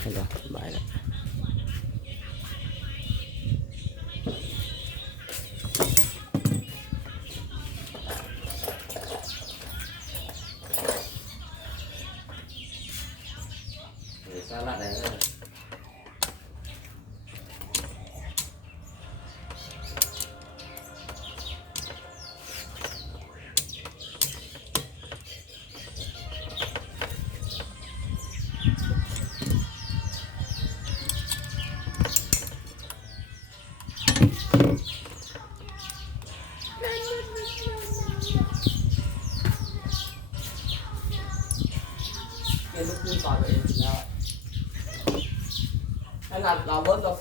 เห็นป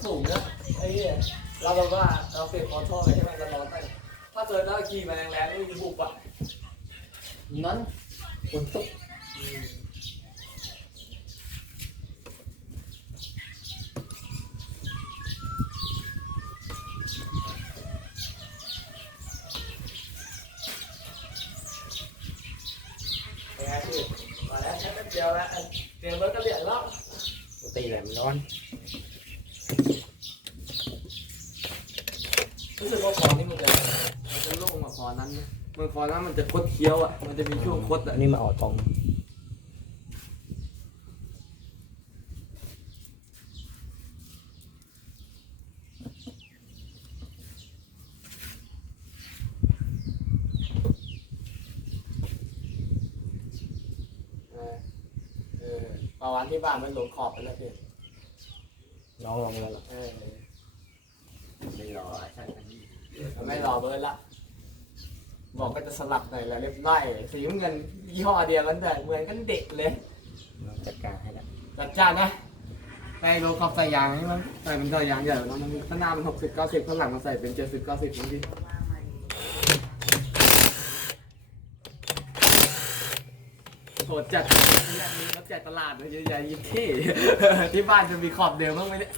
สูงนะไอ้เนี่ยเราแบบว่าเราเปลี่ยนคอนโทรลไปใช่ไหมเราร้อนไปถ้าเจอหน้าขี่มาแรงๆนี่จะบุบอะนั้นฝนตกเป็นไงพี่มาแล้วแค่แป๊บเดียวแล้วเตรียมรถก็เหลียดแล้วปกติแหละมันร้อน รู้สึกว่าคอนี่มันจะมันจะโล่งกว่าคอนั้นนะเมื่อคอนั้นมันจะคดเคี้ยวอะ มันจะมีช่วงคดอะ อันนี้มาออกตรง เออเออประวันที่บ้านมันหลงขอบไปแล้วพี่น้องลองแล้วล่ะ เออ ไม่รอใช่ไหม ไม่รอเบิร์ดละ บอกก็จะสลับหน่อยแล้วเรียบร้อยสีน้ำเงินยี่ห้อเดียวกันแต่เหมือนกันเด็กเลยน้องจัดการให้แล้วจัดจ้านนะแป้งโลขอบใส่ยางให้มันใส่เป็นใส่ยางใหญ่แล้วมันข้างหน้ามันหกสิบเก้าสิบข้างหลังมันใส่เป็นเจ็ดสิบเก้าสิบบางทีโหดจัดอยากมีรถแจกตลาดเลยใหญ่ๆยิ่งเท่ที่บ้านจะมีขอบเดิมบ้างไหมเนี่ย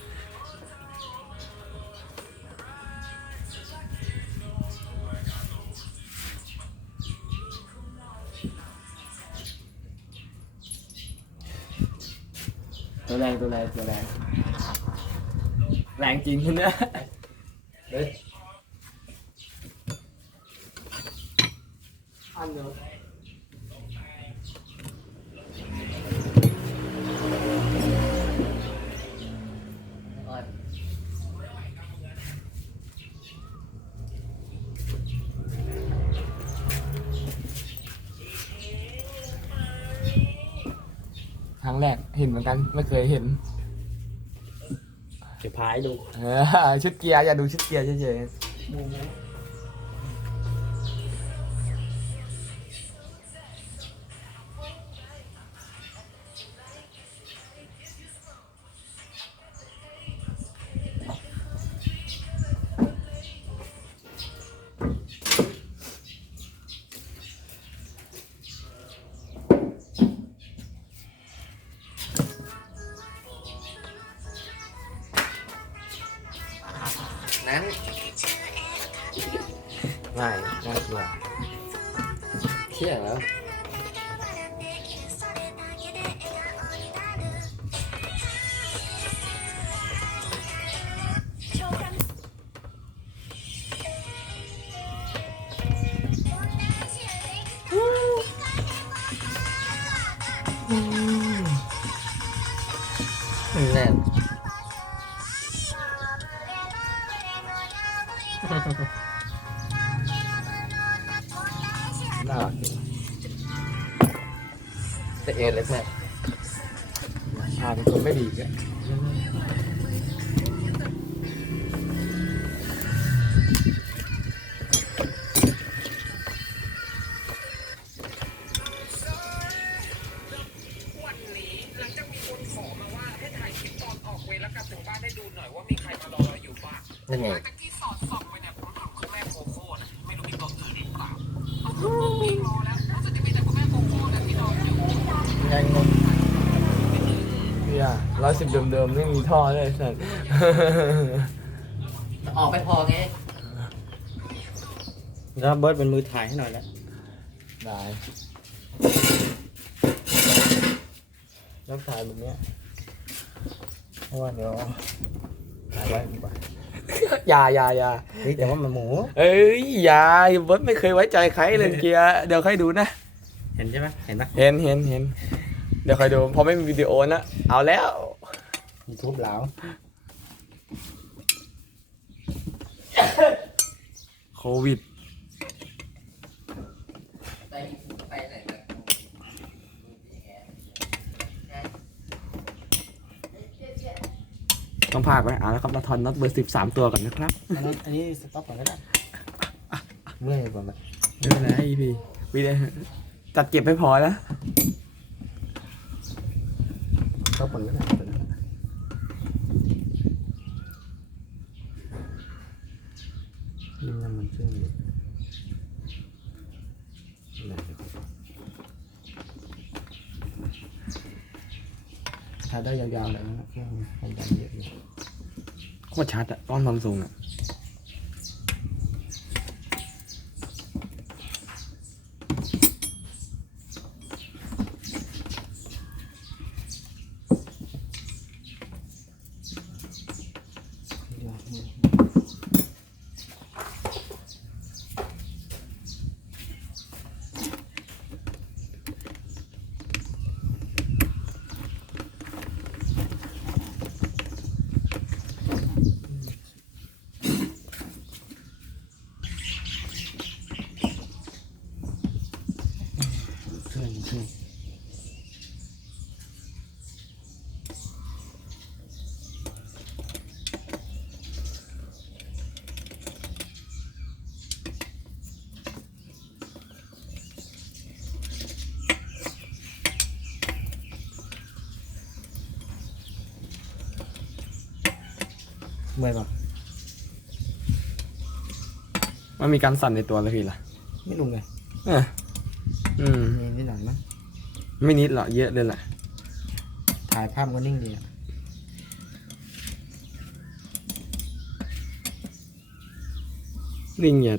ตัวแรงแรงจริงคุณเนี่ยเฮ้ยอันเดียวครั้งแรกเห็นเหมือนกันไม่เคยเห็น เดี๋ยวพายดู เออชุดเกียร์อย่าดูชุดเกียร์เฉยนั้ แนั่นไงหลังจากที่สอดส่องไปเนี่ยผมถามคุณแม่โคโค่นะไม่รู้มีตัวอื่นหรือเปล่าเอาเถอะมีรอแล้วรู้สึกจะมีแต่คุณแม่โคโค่นะที่นอนอยู่ยังงงเนี่ยร้อยสิบเดิมๆไม่มีท่อเลยสันออกไปพอไงแล้วเบิร์ดเป็นมือถ่ายให้หน่อยแล้วได้แล้วถ่ายแบบเนี้ยราะว่าเดี๋ยวถ่ายไว้ดีกว่า อย่าอย่าอย่าเฮ้ยแต่ว่ามันหมู เอ้ยอย่าเบิร์ดไม่เคยไว้ใจใครเลยเกียร์เดี๋ยวค่อยดูนะ เห็นใช่ไหมเห็นปะเห็นเห็นเห็นเดี๋ยวค่อยดูพอไม่มีวิดีโอนะเอาแล้ว ยูทูบเหลาโควิด ไปไปไหนมา ต้องพากไว้เอาแล้วครับมาทอนน็อตเบอร์สิบสามตัวก่อนนะครับอันนี้อันนี้สต็อปก่อนก็ได้เมื่อยก่อนไหมไม่เป็นไรพี่วิดีโอจัดเก็บให้พอนะ สต็อปก่อนก็ได้ตัวนั้นน่ะนี่น้ำมันเครื่องอยู่ไหนเดี๋ยวก่อนถ่ายได้ยาวๆเลยนะเครื่องความดันเยอะอยู่ โคตรชัดอะกล้องซัมซุงอะ เดี๋ยวมือเครื่องเครื่อง เมื่อยปะมันมีการสั่นในตัวเลยพี่ล่ะไม่รู้ไงเอออืมมีนิดหน่อยมั้งไม่นิดหรอกเยอะเลยแหละถ่ายภาพก็นิ่งดีอะนิ่งเหยีย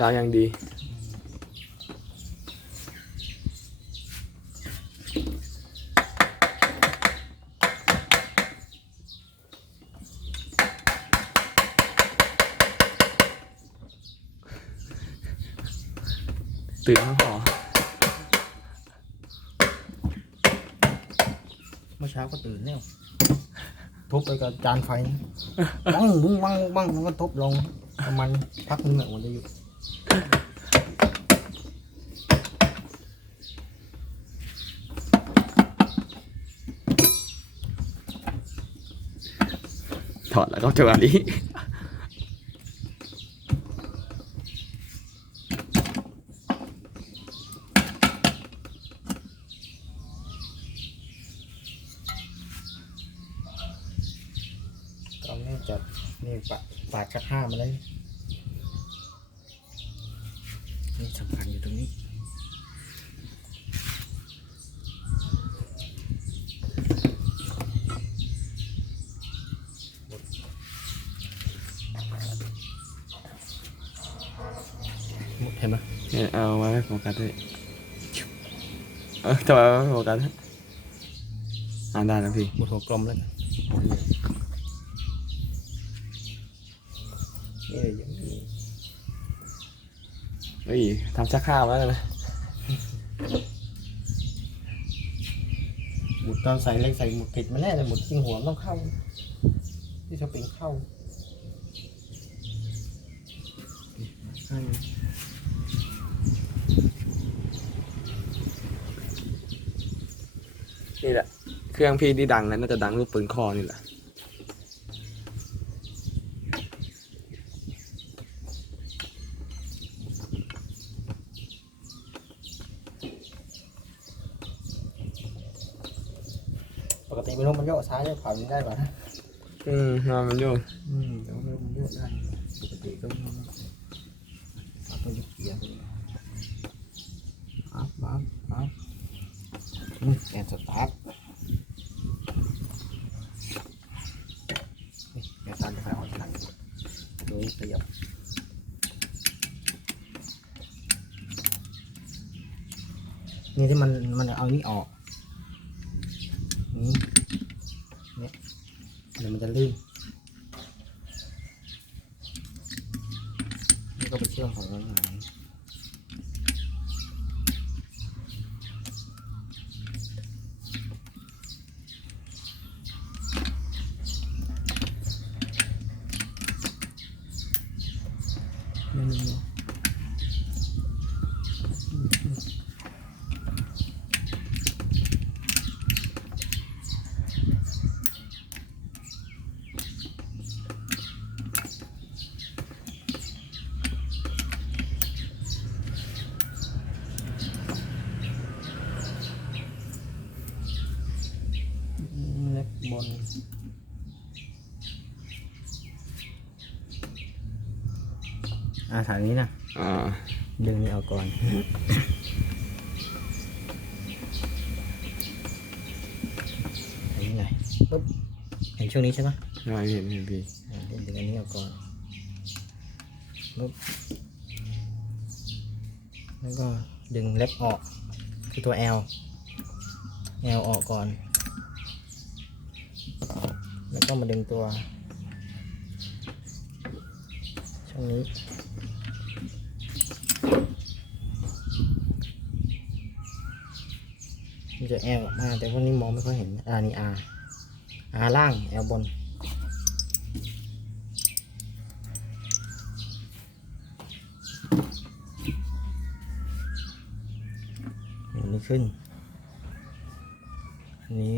กาวยังดี ตื่นไม่พอเมื่อเช้าก็ตื่นเนี่ยทุบไปกับจานไฟนะ บังบังบังบังแล้วก็ทุบลงประมาณพักหนึงอะมันจะหยุด ถอดแล้วก็จังหวะนี้ กาวนี่จัดนี่ปะปาดชักห้ามาเลยนี่สำคัญอยู่ตรงนี้ เห็นไหม เนี่ยเอาไว้ไม่โฟกัสด้วยเออทำไมไม่โฟกัสอ่านได้แล้วพี่หมดหัวกลมแล้วกันนี่เลยยังมีเฮ้ยทำชักข้าวไว้เลยนะ หมุดตอนใส่เล็กใส่หมุดผิดมาแน่เลยหมุดจริงหัวมันต้องเข้า ที่สปริงเข้าให้นี่ แหละ เครื่องพี่ที่ดังนะน่าจะดังรูปปืนคอนี่แหละ ปกติไม่รู้มันโยกซ้ายโยกขวามันได้ป่ะนะอืมนอนมันอยู่อืมแต่ว่าไม่รู้มันโยกได้ปกติก็ไม่รู้เราต้องยกเกียร์ ไปอัพอัพอัพอืมแอนสตาร์ทนี่แอนสตาร์ทจะไปออกทางดูนี้ขยับนี่ที่มันมันเอานี่ออก นี่เนี่ยเดี๋ยวมันจะลื่นนี่ก็ไปเชื่อมของนั้นหายนี่นี่นี่เล็กบน อ่าฐานนี้นะอ่าดึงนี่เอาก่อน อันนี้ไงปุ๊บเห็นช่วงนี้ใช่ปะไม่เห็นเห็นพี่อ่าดึงอันนี้เอาก่อนปุ๊บแล้วก็ดึงเล็บออก คือตัว L L ออกก่อน แล้วก็มาดึงตัวช่วงนี้ มัน จะแอลออกมา แต่วันนี้มองไม่ค่อยเห็นอ่านี่อาอาล่างแอลบนอันนี้ขึ้นอันนี้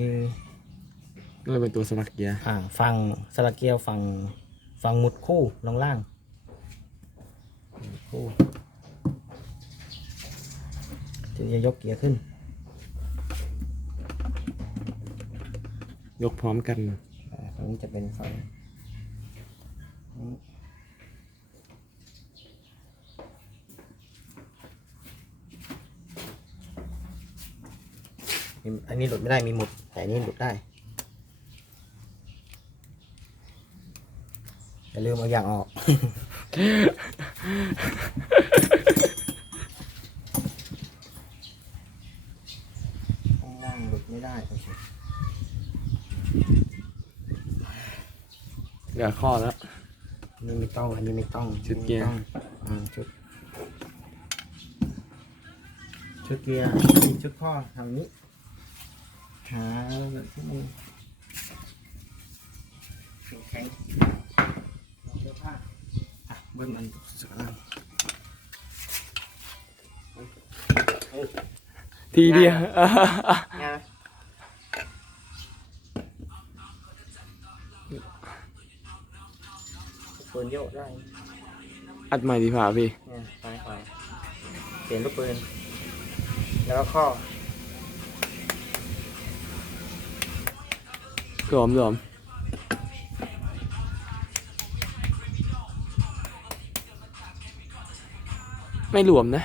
ก็เลยเป็นตัวสลักเกียร์อ่าฝั่งสลักเกียวฝั่งฝั่งหมุดคู่ลงล่างหมุดคู่ที่จะยกเกียร์ขึ้น ยกพร้อมกันอ่าฝั่งนี้จะเป็นฝั่งนี้อันนี้หลุดไม่ได้มีหมุด แต่อันนี้หลุดได้อย่าลืมเอาอย่างออก ข้างล่างหลุดไม่ได้โอเค เหลือข้อแล้ว อันนี้ไม่ต้อง อันนี้ไม่ต้องชุดเกียร์ ไม่ต้องอ่าชุด ชุดเกียร์มีชุดข้อทำนี้ หาแบบที่มันแข็งๆลองเลือกผ้าอะเบิ้ลมันสักล่างทีเดียวงานปื ได้อัดใหม่ดีกว่าพี่เนี่ยซ้ายขวาเปลี่ยนลูกปืน แล้วก็ข้อหลวมหลวมไม่หลวมนะ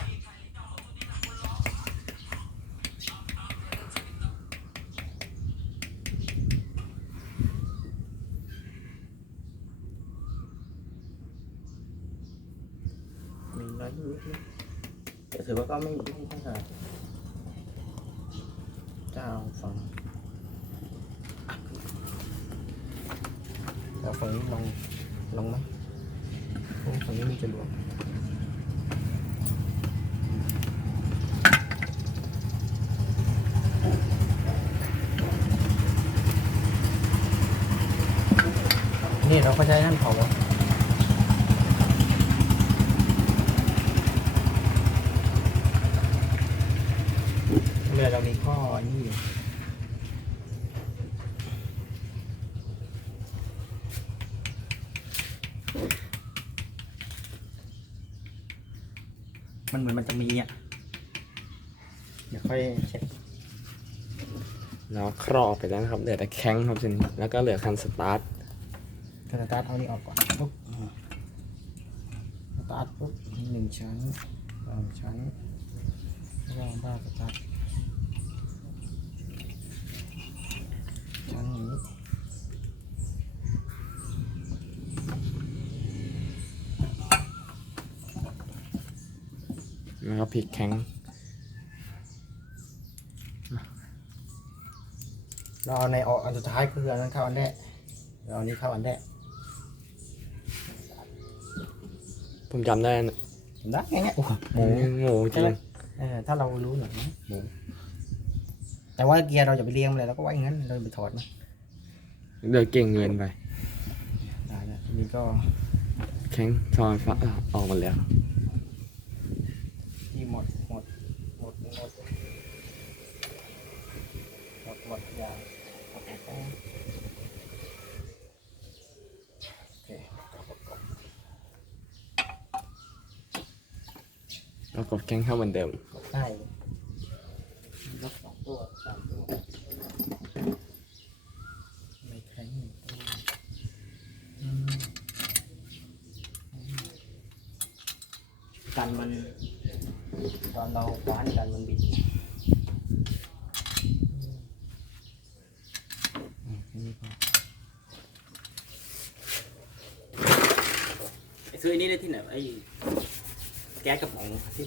มีได้ อยนิดนึงแต่ถือว่าก็ไม่ไม่ไม่เท่าไหร่เจ้าฝั่งแต่ฝั่งนี้ลองลองไหมโอ้ฝั่งนี้มันจะรวมนี่ เราก็ใช้นั่นเผาเรือเรามีข้อนี่อยู่มันเหมือนมันจะมีอะ เดี๋ยวค่อยเช็คแล้วครอบไปแล้วนะครับ เหลือแต่แข้งครับทีนี้แล้วก็เหลือคันสตาร์ท สตาร์ทเอานี่ออกก่อนปุ๊บสตาร์ทปุ๊บหนึ่งชั้นสองชั้นแล้วก็บ้าสตาร์ทชั้นนี้แล้วก็พลิกแข้งเราเอาในออกอันสุดท้ายคืออันนั้นเข้าอันแรกเราเอาอันนี้เข้าอันแรก ผมจำได้นะเห็นได้ไงเนี่ยโอ้โหหหมูมูหมูจริงเออถ้าเรารู้หน่อยนะหมูแต่ว่าเกียร์เราอย่าไปเลี้ยงมันเลยเราก็ไว้อย่างนั้นเราไปถอดนะเหลือเก่งเงินไปได้แล้วทีนี้ก็แข้งซอยฟ้าออกหมาแล้ว ที่หมดหมดหมดหมดหมดหมดยางหมดแล้วโอเค แล้วกดแข้งเข้าเหมือนเดิมได้ยกสองตัวสามตัวไม่แข็งหนึ่งตัวอืมกันมัน ตอนเราคว้านกันมันบิดอืมแค่นี้พอไปซื้อไอ้นี่ได้ที่ไหนไอ้แก๊สกระป๋องที่